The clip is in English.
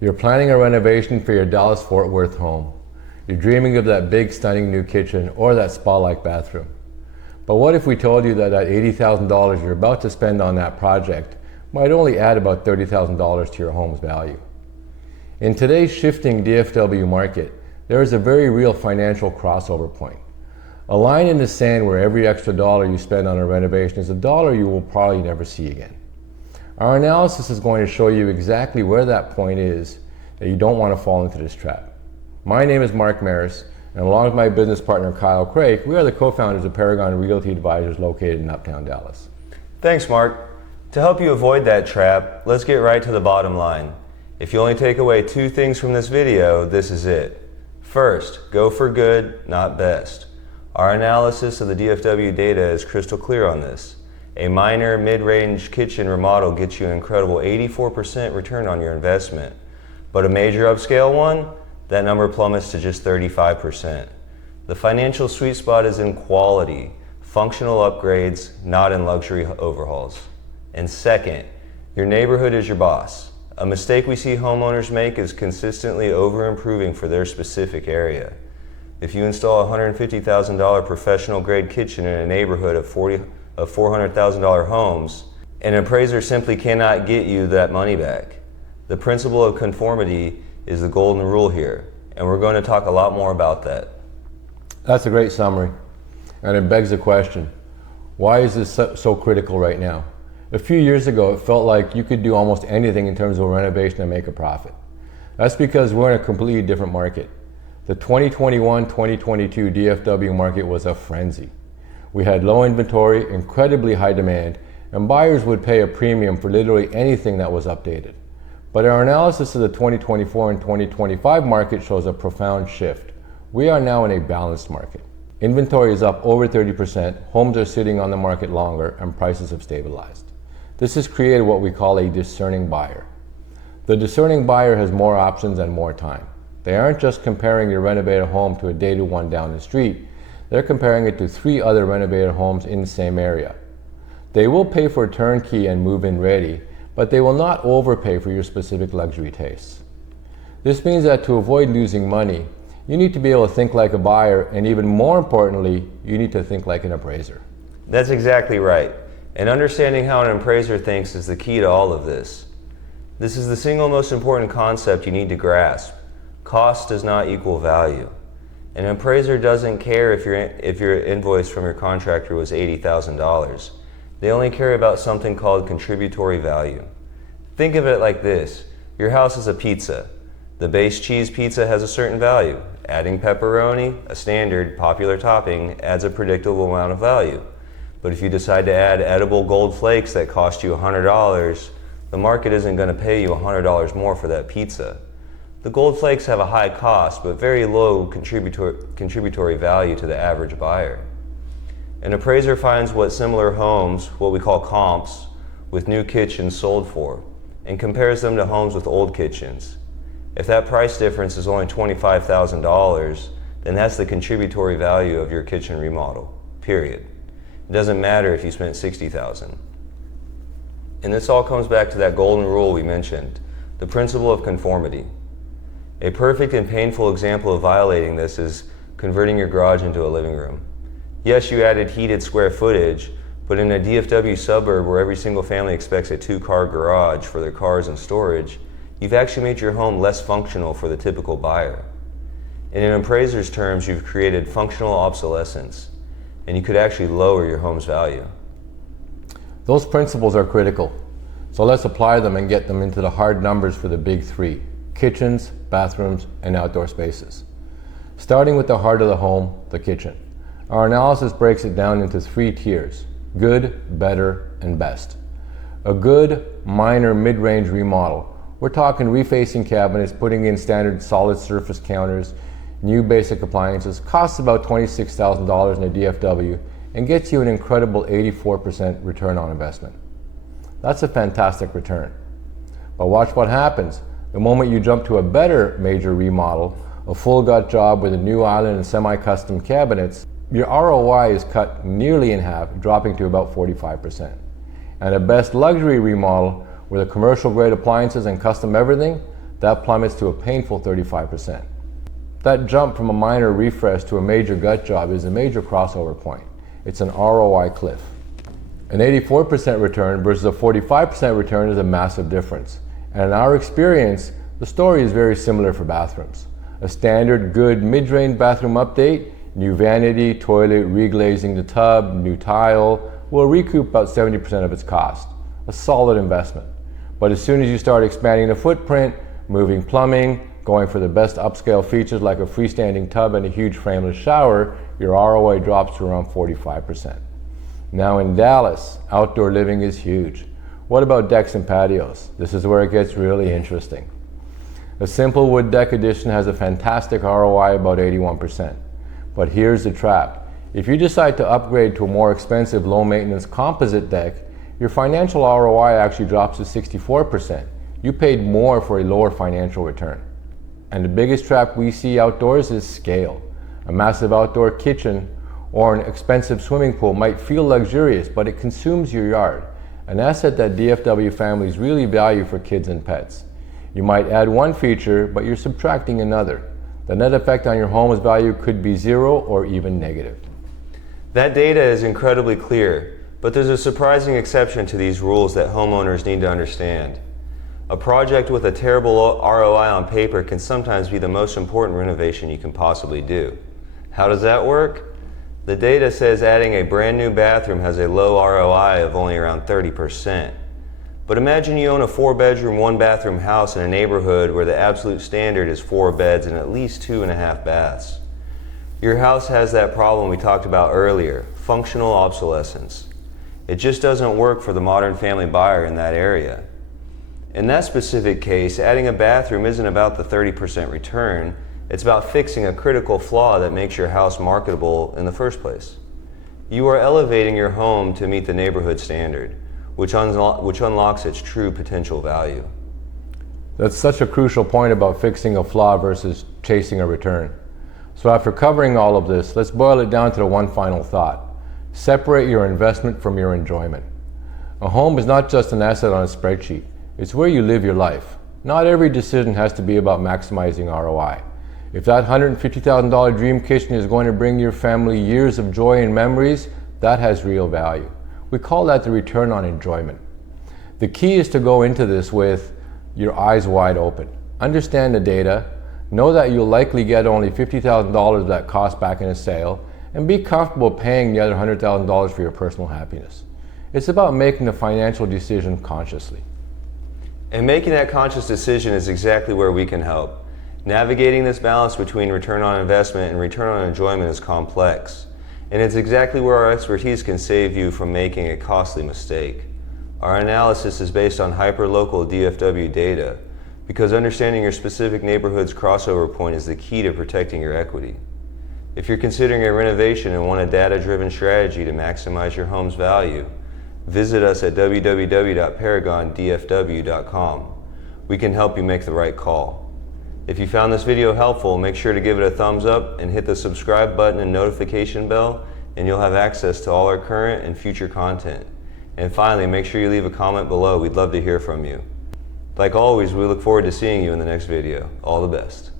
You're planning a renovation for your Dallas-Fort Worth home. You're dreaming of that big, stunning new kitchen or that spa-like bathroom. But what if we told you that $80,000 you're about to spend on that project might only add about $30,000 to your home's value? In today's shifting DFW market, there is a very real financial crossover point. A line in the sand where every extra dollar you spend on a renovation is a dollar you will probably never see again. Our analysis is going to show you exactly where that point is, that you don't want to fall into this trap. My name is Mark Meras, and along with my business partner Kreick, we are the co-founders of Paragon Realty Advisors located in Uptown Dallas. Thanks, Mark. To help you avoid that trap, let's get right to the bottom line. If you only take away two things from this video, this is it. First, go for good, not best. Our analysis of the DFW data is crystal clear on this. A minor mid-range kitchen remodel gets you an incredible 84% return on your investment. But a major upscale one, that number plummets to just 35%. The financial sweet spot is in quality, functional upgrades, not in luxury overhauls. And second, your neighborhood is your boss. A mistake we see homeowners make is consistently over-improving for their specific area. If you install a $150,000 professional grade kitchen in a neighborhood of $400,000 homes, an appraiser simply cannot get you that money back. The principle of conformity is the golden rule here, and we're going to talk a lot more about that. That's a great summary, and it begs the question, why is this so critical right now? A few years ago, it felt like you could do almost anything in terms of a renovation and make a profit. That's because we're in a completely different market. The 2021-2022 DFW market was a frenzy. We had low inventory, incredibly high demand, and buyers would pay a premium for literally anything that was updated. But our analysis of the 2024 and 2025 market shows a profound shift. We are now in a balanced market. Inventory is up over 30%, homes are sitting on the market longer, and prices have stabilized. This has created what we call a discerning buyer. The discerning buyer has more options and more time. They aren't just comparing your renovated home to a dated one down the street. They're comparing it to 3 other renovated homes in the same area. They will pay for a turnkey and move-in ready, but they will not overpay for your specific luxury tastes. This means that to avoid losing money, you need to be able to think like a buyer, and even more importantly, you need to think like an appraiser. That's exactly right. And understanding how an appraiser thinks is the key to all of this. This is the single most important concept you need to grasp. Cost does not equal value. An appraiser doesn't care if your invoice from your contractor was $80,000. They only care about something called contributory value. Think of it like this. Your house is a pizza. The base cheese pizza has a certain value. Adding pepperoni, a standard popular topping, adds a predictable amount of value. But if you decide to add edible gold flakes that cost you $100, the market isn't going to pay you $100 more for that pizza. The gold flakes have a high cost, but very low contributory value to the average buyer. An appraiser finds what similar homes, what we call comps, with new kitchens sold for, and compares them to homes with old kitchens. If that price difference is only $25,000, then that's the contributory value of your kitchen remodel, period. It doesn't matter if you spent $60,000. And this all comes back to that golden rule we mentioned, the principle of conformity. A perfect and painful example of violating this is converting your garage into a living room. Yes, you added heated square footage, but in a DFW suburb where every single family expects a 2-car garage for their cars and storage, you've actually made your home less functional for the typical buyer. In an appraiser's terms, you've created functional obsolescence, and you could actually lower your home's value. Those principles are critical, so let's apply them and get them into the hard numbers for the big 3: kitchens, bathrooms, and outdoor spaces. Starting with the heart of the home, the kitchen. Our analysis breaks it down into 3 tiers: good, better, and best. A good, minor, mid-range remodel. We're talking refacing cabinets, putting in standard solid surface counters, new basic appliances, costs about $26,000 in a DFW, and gets you an incredible 84% return on investment. That's a fantastic return. But watch what happens. The moment you jump to a better major remodel, a full gut job with a new island and semi-custom cabinets, your ROI is cut nearly in half, dropping to about 45%. And a best luxury remodel with a commercial grade appliances and custom everything, that plummets to a painful 35%. That jump from a minor refresh to a major gut job is a major crossover point. It's an ROI cliff. An 84% return versus a 45% return is a massive difference. And in our experience, the story is very similar for bathrooms. A standard good mid-range bathroom update, new vanity, toilet, reglazing the tub, new tile, will recoup about 70% of its cost. A solid investment. But as soon as you start expanding the footprint, moving plumbing, going for the best upscale features like a freestanding tub and a huge frameless shower, your ROI drops to around 45%. Now in Dallas, outdoor living is huge. What about decks and patios? This is where it gets really interesting. A simple wood deck addition has a fantastic ROI, about 81%. But here's the trap. If you decide to upgrade to a more expensive, low-maintenance composite deck, your financial ROI actually drops to 64%. You paid more for a lower financial return. And the biggest trap we see outdoors is scale. A massive outdoor kitchen or an expensive swimming pool might feel luxurious, but it consumes your yard, an asset that DFW families really value for kids and pets. You might add one feature, but you're subtracting another. The net effect on your home's value could be zero or even negative. That data is incredibly clear, but there's a surprising exception to these rules that homeowners need to understand. A project with a terrible ROI on paper can sometimes be the most important renovation you can possibly do. How does that work? The data says adding a brand new bathroom has a low ROI of only around 30%. But imagine you own a 4-bedroom, 1-bathroom house in a neighborhood where the absolute standard is 4 beds and at least 2.5 baths. Your house has that problem we talked about earlier, functional obsolescence. It just doesn't work for the modern family buyer in that area. In that specific case, adding a bathroom isn't about the 30% return, it's about fixing a critical flaw that makes your house marketable in the first place. You are elevating your home to meet the neighborhood standard, which unlocks its true potential value. That's such a crucial point about fixing a flaw versus chasing a return. So after covering all of this, let's boil it down to the one final thought. Separate your investment from your enjoyment. A home is not just an asset on a spreadsheet. It's where you live your life. Not every decision has to be about maximizing ROI. If that $150,000 dream kitchen is going to bring your family years of joy and memories, that has real value. We call that the return on enjoyment. The key is to go into this with your eyes wide open. Understand the data, know that you'll likely get only $50,000 of that cost back in a sale, and be comfortable paying the other $100,000 for your personal happiness. It's about making the financial decision consciously. And making that conscious decision is exactly where we can help. Navigating this balance between return on investment and return on enjoyment is complex. And it's exactly where our expertise can save you from making a costly mistake. Our analysis is based on hyper-local DFW data, because understanding your specific neighborhood's crossover point is the key to protecting your equity. If you're considering a renovation and want a data-driven strategy to maximize your home's value, visit us at www.paragondfw.com. We can help you make the right call. If you found this video helpful, make sure to give it a thumbs up and hit the subscribe button and notification bell, and you'll have access to all our current and future content. And finally, make sure you leave a comment below. We'd love to hear from you. Like always, we look forward to seeing you in the next video. All the best.